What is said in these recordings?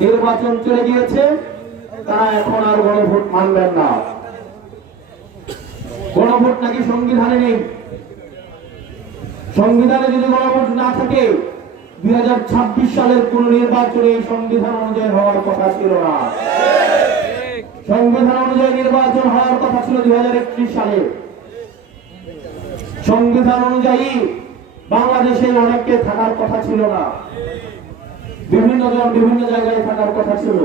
নির্বাচন চলে গিয়েছে, তারা এখন আর গণভোট মানবেন না। গণভোট নাকি সংবিধানে নেই। সংবিধানে যদি গণভোট না থাকে 2026 সালের কোন নির্বাচনে সংবিধান অনুযায়ী হওয়ার কথা ছিল না। সংবিধান অনুযায়ী নির্বাচন হওয়ার কথা ছিল 2031 সালে। সংবিধান অনুযায়ী বাংলাদেশে অনেককে থাকার কথা ছিল না, বিভিন্ন জন বিভিন্ন জায়গায় থাকার কথা ছিল।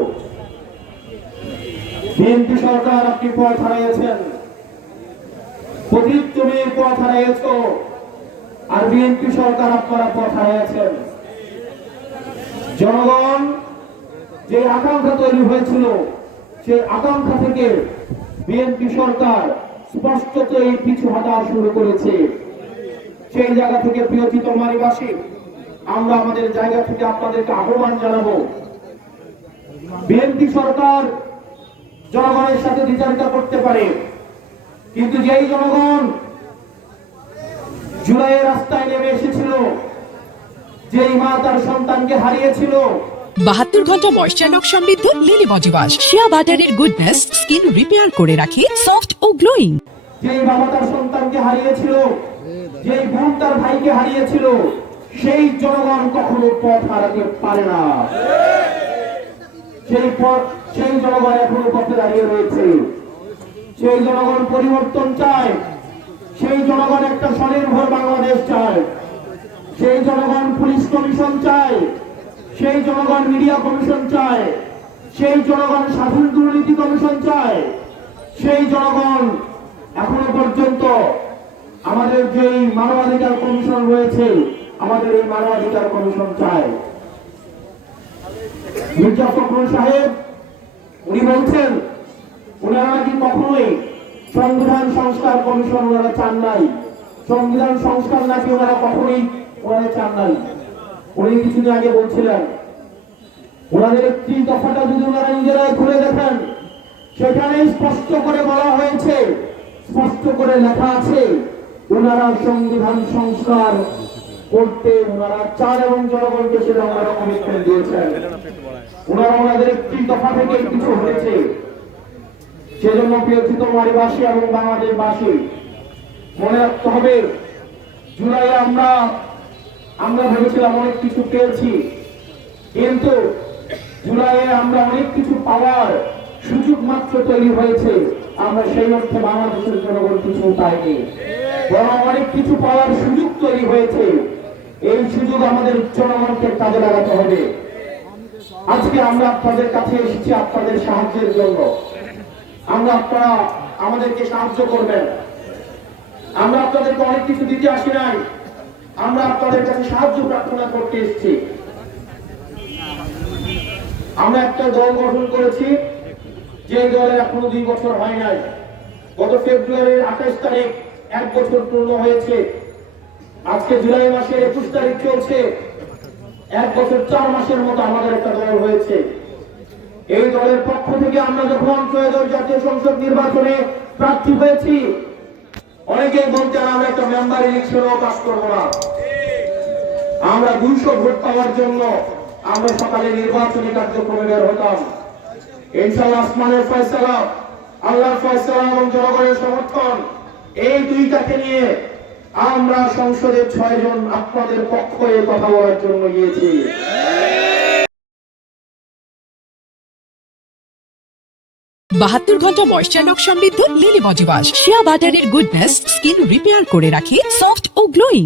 বিএনপি সরকার আপনি পথ হারিয়েছেন, পতিত তুমি পথ হারিয়েছ, আর বিএনপি সরকার আপনারা পথ হারিয়েছেন। জনগণ যে আকাঙ্ক্ষা তৈরি হয়েছিল, সেই আকাঙ্ক্ষা থেকে বিএনপি সরকার স্পষ্টতই পিছু হটা শুরু করেছে। সেই জায়গা থেকে প্রিয় চিতলমারীবাসী, আমরা আমাদের জায়গা থেকে আপনাদেরকে আহ্বান জানাবো, বিএনপি সরকার জনগণের সাথে দ্বিচারিতা করতে পারে, কিন্তু যেই জনগণ জুলাইয়ের রাস্তায় নেমে এসেছিল, যেই মা তার সন্তানকে হারিয়েছিল, 72 ঘন্টা ময়েশ্চার লক সমৃদ্ধ লিলি বডি ওয়াশ, শিয়া বাটারের গুডনেস স্কিন রিপেয়ার করে রাখে সফট ও গ্লোয়িং। যেই বাবা তার সন্তানকে হারিয়েছিল, যেই বোন তার ভাইকে হারিয়েছিল, সেই জনগণ কখনো পথ হারাতে পারে না। সেই জনগণ এখনো পথে দাঁড়িয়ে রয়েছে। সেই জনগণ পরিবর্তন চায়, সেই জনগণ একটা স্বনির্ভর বাংলাদেশ চায়, সেই জনগণ পুলিশ কমিশন চায়, সেই জনগণ মিডিয়া কমিশন চায়, সেই জনগণ স্বাধীন দুর্নীতি কমিশন চায়, সেই জনগণ এখনো পর্যন্ত আমাদের যেই মানবাধিকার কমিশন রয়েছে, আমাদের এই মানবাধিকার কমিশন চায়। মির্জা ফখরুল সাহেব উনি বলছেন ওনারা নাকি কখনোই সংবিধান সংস্কার কমিশন ওনারা চান নাই, সংবিধান সংস্কার নাকি ওনারা কখনোই চান নাই। উনি কিছুদিন আগে বলছিলেন ওনাদের একটি দফাটা যদি ওনারা নিজেরাই খুলে দেখেন, সেখানে স্পষ্ট করে বলা হয়েছে, স্পষ্ট করে লেখা আছে ওনারা সংবিধান সংস্কার করতে ওনারা চান এবং জনগণকে সেটা ওনারা কমিটমেন্ট দিয়েছেন। ওনারা ওনাদের একটি দফা থেকে কিছু হয়েছে। সেজন্য প্রিয় চিতলমারীবাসী এবং বাংলাদেশবাসী মনে রাখতে হবে, জুলাইয়ে আমরা ভেবেছিলাম অনেক কিছু পেয়েছি, কিন্তু জুলাইয়ে আমরা অনেক কিছু পাওয়ার সুযোগ মাত্র তৈরি হয়েছে। আমরা সেই অর্থে বাংলাদেশের জনগণ কিছু পাইনি, বরং অনেক কিছু পাওয়ার সুযোগ তৈরি হয়েছে। এই সুযোগ আমাদের জনগণকে কাজে লাগাতে হবে। আজকে আমরা আপনাদের কাছে এসেছি আপনাদের সাহায্যের জন্য। আপনারা আমাদেরকে সাহায্য করবেন। আমরা আপনাদেরকে অনেক কিছু দিতে আসি নাই, আমরা আপনাদের কাছে সাহায্য প্রার্থনা করতে এসেছি। আমরা একটা দল গঠন করেছি, যে দলের এখনো 2 বছর হয় নাই। গত ফেব্রুয়ারির 28 তারিখ 1 বছর পূর্ণ হয়েছে। আজকে জুলাই মাসের 21 তারিখ চলছে, 1 বছর 4 মাসের মতো আমাদের একটা দল হয়েছে। এই দলের পক্ষ থেকে আমরা যখন ত্রয়োদশ জাতীয় সংসদ নির্বাচনে প্রার্থী হয়েছি, অনেকেই বলতেন আমরা একটা মেম্বার ইলেকশনও পাস করবো না, আমরা 200 ভোট পাওয়ার জন্য আমরা সকালে নির্বাচনী কার্যক্রমে বের হতাম। ইনশাআল্লাহ আসমানের ফয়সালা, আল্লাহর ফয়সালা এবং জনগণের সমর্থন, এই দুইটাকে নিয়ে আমরা সংসদে 6 জন আপনাদের পক্ষে কথা বলার জন্য গিয়েছি। 72 ঘন্টা ময়েশ্চার লক সমৃদ্ধ লিলি বডি ওয়াশ, শিয়া বাটারের গুডনেস স্কিন রিপেয়ার করে রাখে সফট ও গ্লোয়িং।